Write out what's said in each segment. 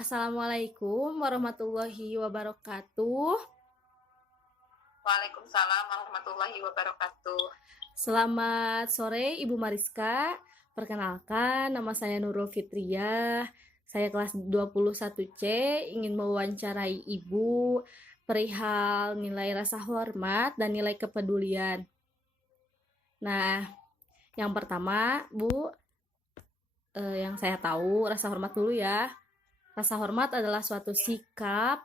Assalamualaikum warahmatullahi wabarakatuh. Waalaikumsalam warahmatullahi wabarakatuh. Selamat sore Ibu Mariska. Perkenalkan, nama saya Nurul Fitriah. Saya kelas 21C, ingin mewawancarai Ibu perihal nilai rasa hormat dan nilai kepedulian. Nah, yang pertama, Bu, yang saya tahu rasa hormat dulu ya. Rasa hormat adalah suatu sikap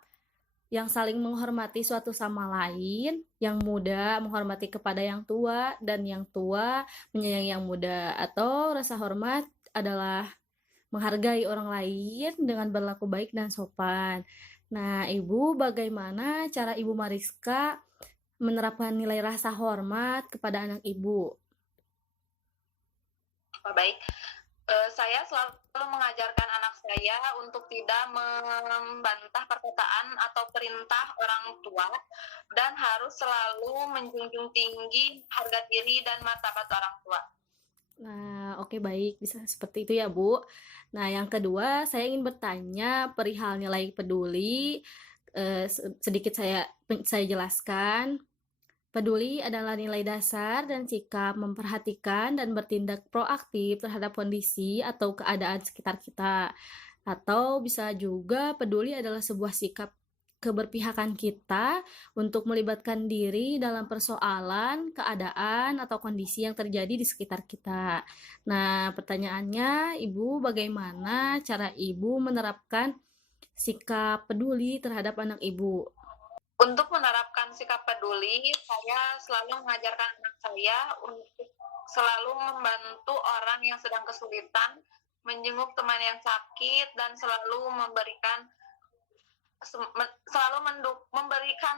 yang saling menghormati suatu sama lain, yang muda menghormati kepada yang tua, dan yang tua menyayangi yang muda. Atau rasa hormat adalah menghargai orang lain dengan berlaku baik dan sopan. Nah, Ibu, bagaimana cara Ibu Mariska menerapkan nilai rasa hormat kepada anak Ibu? Baik, saya selalu mengajarkan anak saya untuk tidak membantah perkataan atau perintah orang tua dan harus selalu menjunjung tinggi harga diri dan martabat orang tua. Nah, oke, baik, bisa seperti itu ya, Bu. Nah, yang kedua, saya ingin bertanya perihal nilai peduli. Sedikit saya jelaskan. Peduli adalah nilai dasar dan sikap memperhatikan dan bertindak proaktif terhadap kondisi atau keadaan sekitar kita. Atau bisa juga peduli adalah sebuah sikap keberpihakan kita untuk melibatkan diri dalam persoalan, keadaan, atau kondisi yang terjadi di sekitar kita. Nah, pertanyaannya, Ibu, bagaimana cara Ibu menerapkan sikap peduli terhadap anak Ibu? Untuk menerapkan sikap peduli, saya selalu mengajarkan anak saya untuk selalu membantu orang yang sedang kesulitan, menjenguk teman yang sakit, dan selalu memberikan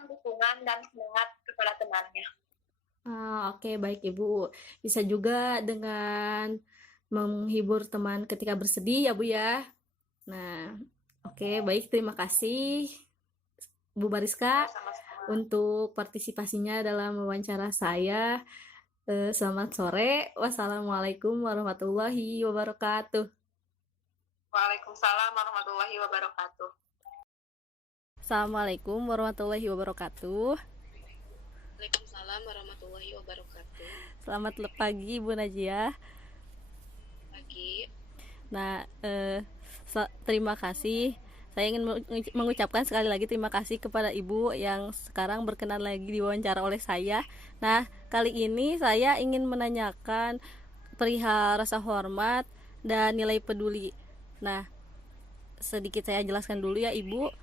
dukungan dan semangat kepada temannya. Oke, baik Ibu. Bisa juga dengan menghibur teman ketika bersedih ya Bu ya. Nah, oke, baik, terima kasih Bu Bariska Sama-sama. untuk partisipasinya dalam wawancara saya. Selamat sore. Wassalamualaikum warahmatullahi wabarakatuh. Waalaikumsalam warahmatullahi wabarakatuh. Assalamualaikum warahmatullahi wabarakatuh. Waalaikumsalam warahmatullahi wabarakatuh. Selamat pagi Bu Najia. Pagi. Nah, terima kasih. Saya ingin mengucapkan sekali lagi terima kasih kepada Ibu yang sekarang berkenan lagi diwawancara oleh saya. Nah, kali ini saya ingin menanyakan perihal rasa hormat dan nilai peduli. Nah, sedikit saya jelaskan dulu ya Ibu.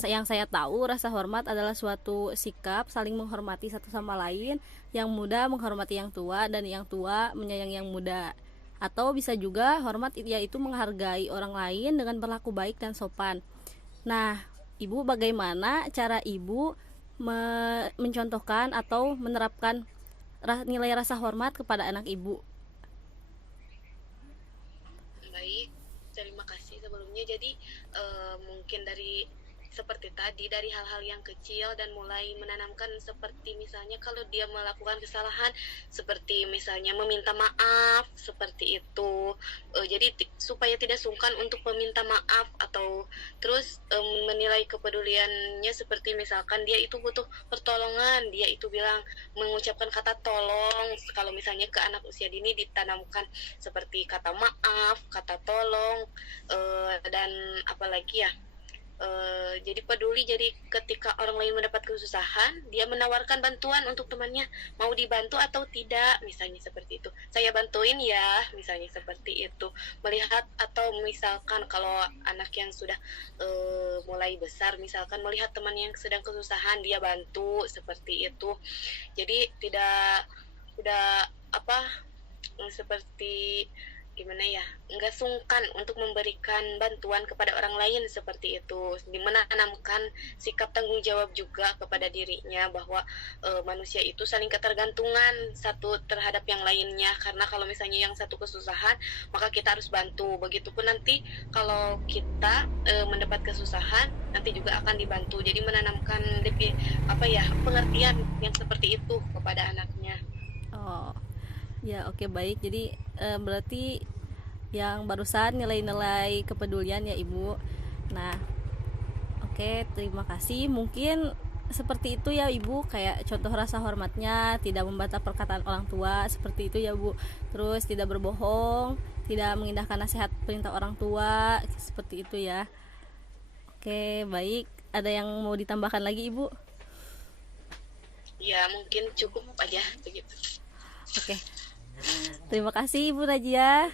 Yang saya tahu, rasa hormat adalah suatu sikap saling menghormati satu sama lain, yang muda menghormati yang tua dan yang tua menyayangi yang muda. Atau bisa juga hormat yaitu menghargai orang lain dengan berlaku baik dan sopan. Nah, Ibu, bagaimana cara Ibu mencontohkan atau menerapkan nilai rasa hormat kepada anak Ibu? Baik, terima kasih sebelumnya. Jadi mungkin seperti tadi dari hal-hal yang kecil dan mulai menanamkan seperti misalnya kalau dia melakukan kesalahan seperti misalnya meminta maaf seperti itu, jadi supaya tidak sungkan untuk meminta maaf atau terus menilai kepeduliannya seperti misalkan dia itu butuh pertolongan, dia itu bilang mengucapkan kata tolong. Kalau misalnya ke anak usia dini ditanamkan seperti kata maaf, kata tolong, dan apalagi ya, jadi peduli. Jadi ketika orang lain mendapat kesusahan, dia menawarkan bantuan untuk temannya, mau dibantu atau tidak, misalnya seperti itu, saya bantuin ya, misalnya seperti itu. Melihat atau misalkan kalau anak yang sudah mulai besar, misalkan melihat teman yang sedang kesusahan, dia bantu seperti itu. Jadi tidak seperti gimana ya, nggak sungkan untuk memberikan bantuan kepada orang lain seperti itu. Menanamkan sikap tanggung jawab juga kepada dirinya bahwa manusia itu saling ketergantungan satu terhadap yang lainnya, karena kalau misalnya yang satu kesusahan maka kita harus bantu. Begitupun nanti kalau kita mendapat kesusahan nanti juga akan dibantu. Jadi menanamkan lebih pengertian yang seperti itu kepada anaknya. Oh ya, oke, baik. Jadi berarti yang barusan, nilai-nilai kepedulian ya Ibu. Nah, oke, terima kasih. Mungkin seperti itu ya Ibu, kayak contoh rasa hormatnya, tidak membantah perkataan orang tua, seperti itu ya Bu. Terus tidak berbohong, tidak mengindahkan nasihat perintah orang tua, seperti itu ya. Oke, baik. Ada yang mau ditambahkan lagi Ibu? Ya, mungkin cukup aja begitu. Oke. Terima kasih Ibu Najia.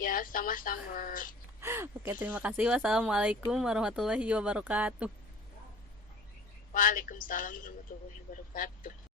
Ya, sama-sama. Oke, terima kasih. Wassalamualaikum warahmatullahi wabarakatuh. Waalaikumsalam warahmatullahi wabarakatuh.